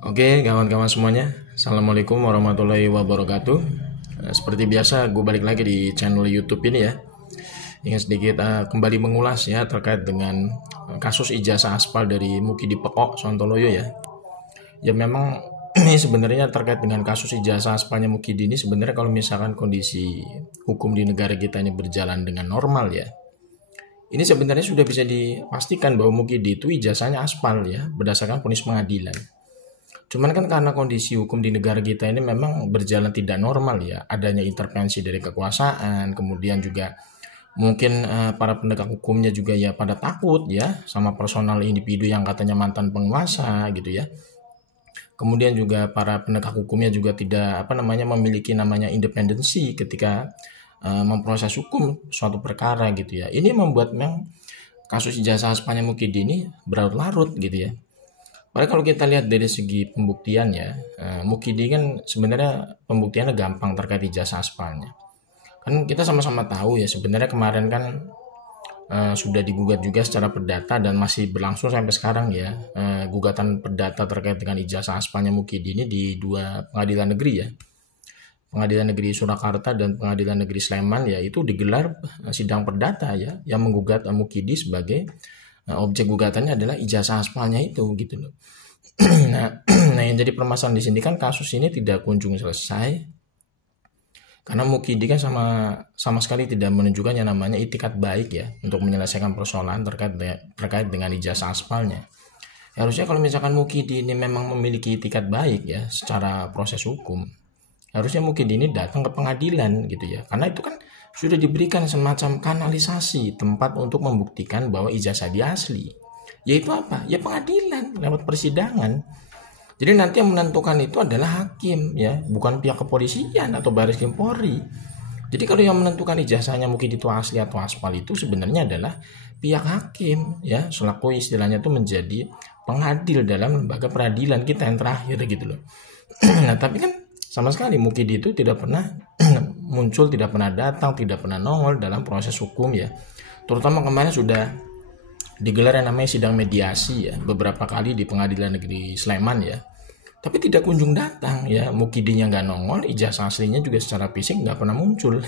Oke, kawan-kawan semuanya, Assalamualaikum warahmatullahi wabarakatuh. Seperti biasa, gue balik lagi di channel YouTube ini ya. Ingin sedikit kembali mengulas ya terkait dengan kasus ijazah aspal dari Mukidi Pekok Sontoloyo ya. Ya memang ini sebenarnya terkait dengan kasus ijazah aspalnya Mukidi ini sebenarnya kalau misalkan kondisi hukum di negara kita ini berjalan dengan normal ya. Ini sebenarnya sudah bisa dipastikan bahwa Mukidi itu ijazahnya aspal ya berdasarkan vonis pengadilan. Cuman kan karena kondisi hukum di negara kita ini memang berjalan tidak normal ya, adanya intervensi dari kekuasaan, kemudian juga mungkin para penegak hukumnya juga ya pada takut ya sama personal individu yang katanya mantan penguasa gitu ya. Kemudian juga para penegak hukumnya juga tidak memiliki namanya independensi ketika memproses hukum suatu perkara gitu ya. Ini membuat memang kasus ijazah Aspalnya Mukidi ini berlarut-larut gitu ya. Padahal kalau kita lihat dari segi pembuktian ya, Mukidi kan sebenarnya pembuktiannya gampang terkait ijazah aspalnya. Kan kita sama-sama tahu ya sebenarnya kemarin kan sudah digugat juga secara perdata dan masih berlangsung sampai sekarang ya, gugatan perdata terkait dengan ijazah aspalnya Mukidi ini di dua pengadilan negeri ya. Pengadilan Negeri Surakarta dan Pengadilan Negeri Sleman ya itu digelar sidang perdata ya yang menggugat Mukidi sebagai objek gugatannya adalah ijazah aspalnya itu gitu loh. Nah, nah yang jadi permasalahan di sini kan kasus ini tidak kunjung selesai karena Mukidi kan sama sekali tidak menunjukkan yang namanya itikat baik ya untuk menyelesaikan persoalan terkait dengan ijazah aspalnya. Ya, harusnya kalau misalkan Mukidi ini memang memiliki itikat baik ya secara proses hukum, harusnya Mukidi ini datang ke pengadilan gitu ya. Karena itu kan sudah diberikan semacam kanalisasi tempat untuk membuktikan bahwa ijazah dia asli. Yaitu apa? Ya pengadilan lewat persidangan. Jadi nanti yang menentukan itu adalah hakim ya, bukan pihak kepolisian atau Baris Krim Polri. Jadi kalau yang menentukan ijazahnya mungkin itu asli atau aspal itu sebenarnya adalah pihak hakim ya, selaku istilahnya itu menjadi pengadil dalam lembaga peradilan kita yang terakhir gitu loh. Nah, tapi kan sama sekali Mukidi itu tidak pernah muncul, tidak pernah datang, tidak pernah nongol dalam proses hukum ya. Terutama kemarin sudah digelar yang namanya sidang mediasi ya beberapa kali di Pengadilan Negeri Sleman ya. Tapi tidak kunjung datang ya, Mukidinya nggak nongol, ijazah aslinya juga secara fisik nggak pernah muncul.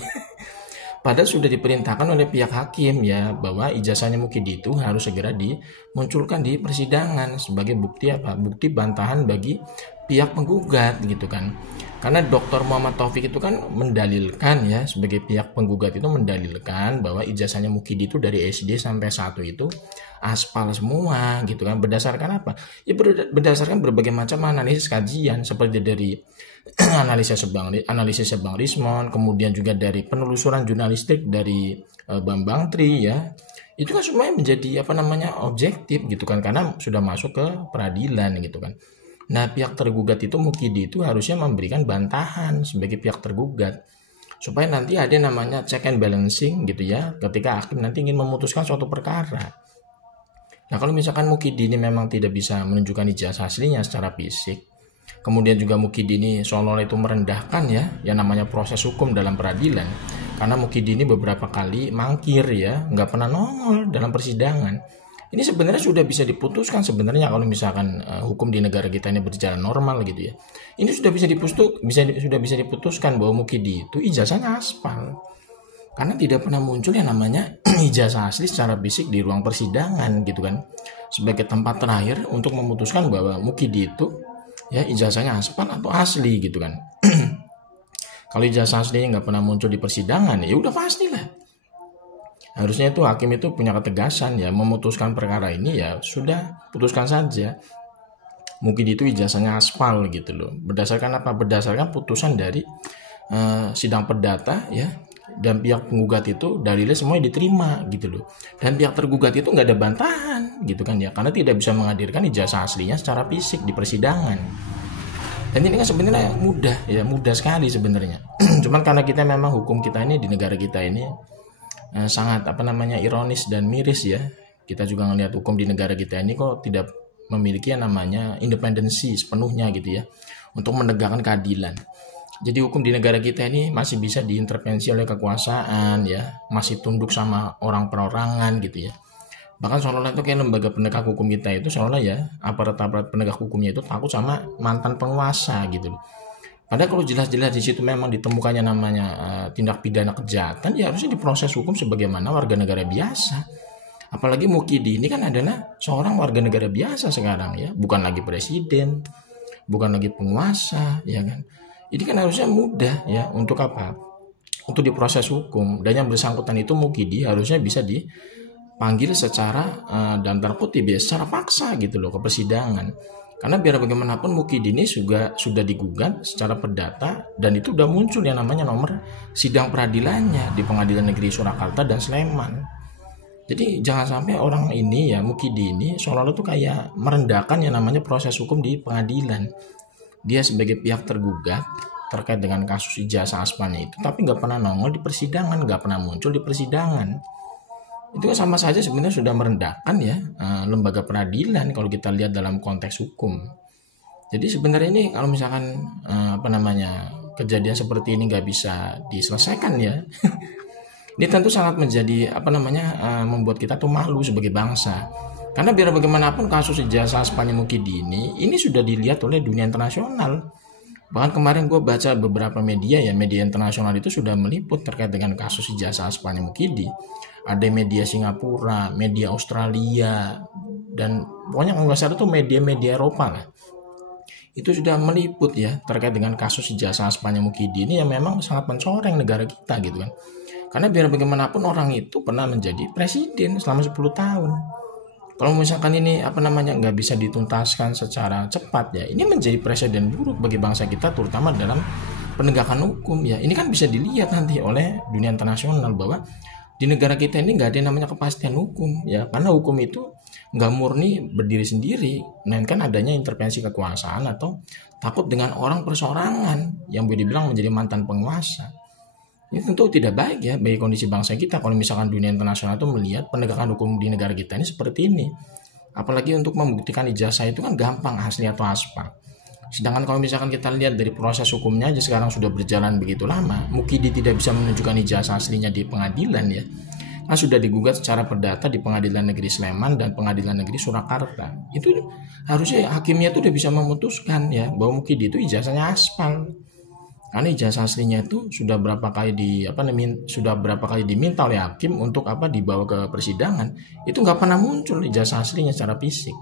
Padahal sudah diperintahkan oleh pihak hakim ya bahwa ijazahnya Mukidi itu harus segera dimunculkan di persidangan sebagai bukti apa? Bukti bantahan bagi pihak penggugat gitu kan. Karena Dr. Muhammad Taufik itu kan mendalilkan ya sebagai pihak penggugat itu mendalilkan bahwa ijazahnya Mukidi itu dari SD sampai S1 itu aspal semua gitu kan. Berdasarkan apa? Ya berdasarkan berbagai macam analisis kajian seperti dari analisis Bang Rismon, kemudian juga dari penelusuran jurnalistik dari Bambang Tri ya. Itu kan semuanya menjadi objektif gitu kan karena sudah masuk ke peradilan gitu kan. Nah, pihak tergugat itu Mukidi itu harusnya memberikan bantahan sebagai pihak tergugat supaya nanti ada namanya check and balancing gitu ya ketika hakim nanti ingin memutuskan suatu perkara. Nah, kalau misalkan Mukidi ini memang tidak bisa menunjukkan ijazah aslinya secara fisik, kemudian juga Mukidi ini seolah-olah itu merendahkan ya yang namanya proses hukum dalam peradilan karena Mukidi ini beberapa kali mangkir ya, nggak pernah nongol dalam persidangan. Ini sebenarnya sudah bisa diputuskan sebenarnya kalau misalkan hukum di negara kita ini berjalan normal gitu ya. Ini sudah bisa diputuskan bahwa Mukidi itu ijazahnya aspal. Karena tidak pernah muncul yang namanya ijazah asli secara fisik di ruang persidangan gitu kan. Sebagai tempat terakhir untuk memutuskan bahwa Mukidi itu ya ijazahnya aspal atau asli gitu kan. Kalau ijazah aslinya nggak pernah muncul di persidangan ya udah pastilah. Harusnya itu hakim itu punya ketegasan ya memutuskan perkara ini ya sudah putuskan saja. Mungkin itu ijazahnya aspal gitu loh. Berdasarkan apa? Berdasarkan putusan dari sidang perdata ya dan pihak penggugat itu dalilnya semuanya diterima gitu loh. Dan pihak tergugat itu nggak ada bantahan gitu kan ya karena tidak bisa menghadirkan ijazah aslinya secara fisik di persidangan. Dan ini kan sebenarnya mudah sekali sebenarnya. Cuman karena kita memang hukum kita ini di negara kita ini sangat ironis dan miris ya. Kita juga ngelihat hukum di negara kita ini kok tidak memiliki yang namanya independensi sepenuhnya gitu ya untuk menegakkan keadilan. Jadi hukum di negara kita ini masih bisa diintervensi oleh kekuasaan ya, masih tunduk sama orang perorangan gitu ya. Bahkan seolah-olah itu kayak lembaga penegak hukum kita itu seolah ya aparat-aparat penegak hukumnya itu takut sama mantan penguasa gitu loh. Padahal kalau jelas-jelas di situ memang ditemukannya namanya tindak pidana kejahatan, ya harusnya diproses hukum sebagaimana warga negara biasa. Apalagi Mukidi ini kan adalah seorang warga negara biasa sekarang ya, bukan lagi presiden, bukan lagi penguasa, ya kan. Ini kan harusnya mudah ya untuk apa? Untuk diproses hukum, dan yang bersangkutan itu Mukidi harusnya bisa dipanggil secara dalam tanda kutip ya, secara paksa gitu loh ke persidangan. Karena biar bagaimanapun Mukidi ini juga sudah digugat secara perdata dan itu udah muncul yang namanya nomor sidang peradilannya di Pengadilan Negeri Surakarta dan Sleman. Jadi jangan sampai orang ini ya Mukidi ini seolah-olah tuh kayak merendahkan yang namanya proses hukum di pengadilan. Dia sebagai pihak tergugat terkait dengan kasus ijazah asmanya itu, tapi nggak pernah nongol di persidangan, nggak pernah muncul di persidangan. Itu kan sama saja sebenarnya sudah merendahkan ya lembaga peradilan kalau kita lihat dalam konteks hukum. Jadi sebenarnya ini kalau misalkan kejadian seperti ini nggak bisa diselesaikan ya. Ini tentu sangat menjadi membuat kita tuh malu sebagai bangsa. Karena biar bagaimanapun kasus ijazah asmanya Mukidi ini sudah dilihat oleh dunia internasional. Bahkan kemarin gue baca beberapa media internasional itu sudah meliput terkait dengan kasus ijazah asmanya Mukidi. Ada media Singapura, media Australia, dan pokoknya kalau nggak salah tuh media-media Eropa lah. Itu sudah meliput ya terkait dengan kasus ijazah asmanya Mukidi ini yang memang sangat mencoreng negara kita gitu kan. Karena biar bagaimanapun orang itu pernah menjadi presiden selama 10 tahun. Kalau misalkan ini nggak bisa dituntaskan secara cepat ya, ini menjadi presiden buruk bagi bangsa kita terutama dalam penegakan hukum ya. Ini kan bisa dilihat nanti oleh dunia internasional bahwa di negara kita ini nggak ada yang namanya kepastian hukum ya, karena hukum itu nggak murni berdiri sendiri, melainkan adanya intervensi kekuasaan atau takut dengan orang perseorangan yang boleh dibilang menjadi mantan penguasa. Ini tentu tidak baik ya bagi kondisi bangsa kita kalau misalkan dunia internasional itu melihat penegakan hukum di negara kita ini seperti ini. Apalagi untuk membuktikan ijazah itu kan gampang, asli atau aspal. Sedangkan kalau misalkan kita lihat dari proses hukumnya aja sekarang sudah berjalan begitu lama, Mukidi tidak bisa menunjukkan ijazah aslinya di pengadilan ya. Kan sudah digugat secara perdata di Pengadilan Negeri Sleman dan Pengadilan Negeri Surakarta. Itu harusnya hakimnya itu udah bisa memutuskan ya bahwa Mukidi itu ijazahnya aspal. Karena ijazah aslinya itu sudah berapa kali diminta oleh hakim untuk dibawa ke persidangan, itu nggak pernah muncul ijazah aslinya secara fisik.